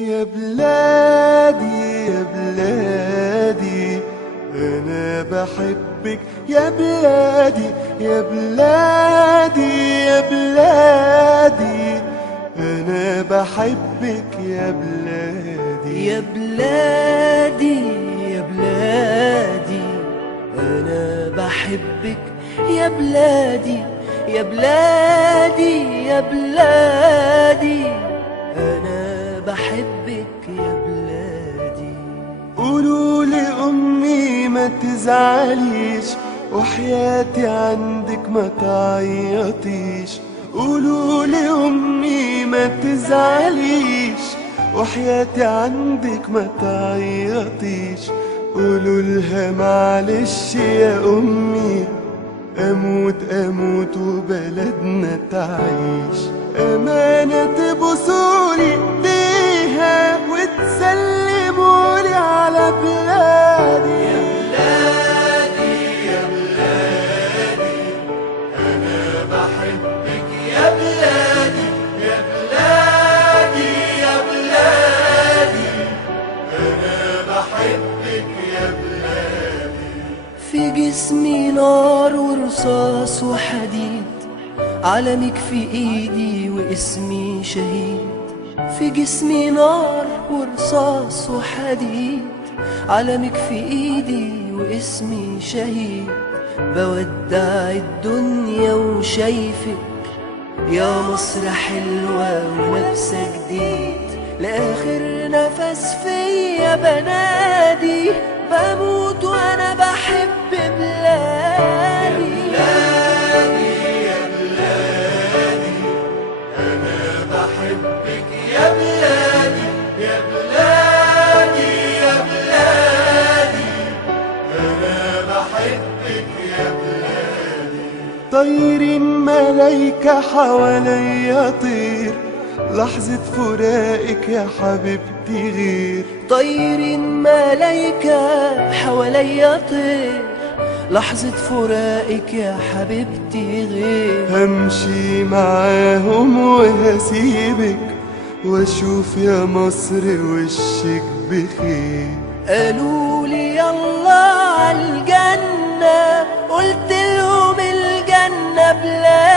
يا بلادي يا بلادي أنا بحبك يا بلادي يا بلادي يا بلادي أنا بحبك يا بلادي يا بلادي يا بلادي أنا بحبك يا بلادي يا بلادي يا بلادي أنا بحبك يا بلادي. قولوا لأمي ما تزعليش وحياتي عندك ما تعيطيش. قولوا لأمي ما تزعليش وحياتي عندك ما تعيطيش. قولوا لها معلش يا أمي أموت أموت وبلدنا تعيش. أمانة تبوسولي ايديها وتسلمولي على بلادي. يا بلادي يا بلادي أنا بحبك يا بلادي يا بلادي يا بلادي أنا بحبك يا بلادي. في جسمي نار ورصاص وحديد، علمك في ايدي واسمي شهيد. في جسمي نار ورصاص وحديد، علمك في ايدي واسمي شهيد. بودع الدنيا وشايفك يا مصر حلوة ولابسة جديد. لآخر نفس فيا بنادي بموت وانا بحب بلادي. يا بلادي أنا بحبك يا بلادي يا بلادي يا بلادي أنا بحبك يا بلادي. طيرين ملايكة حواليا طير، لحظة فراقك يا حبيبتي غير. طيرين ملايكة حواليا طير، لحظة فراقك يا حبيبتي غير. همشي معاهم وهسيبك واشوف يا مصر وشك بخير. قالوا لي يلا عالجنة، قلت لهم الجنة بلادي.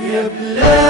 يا بلادي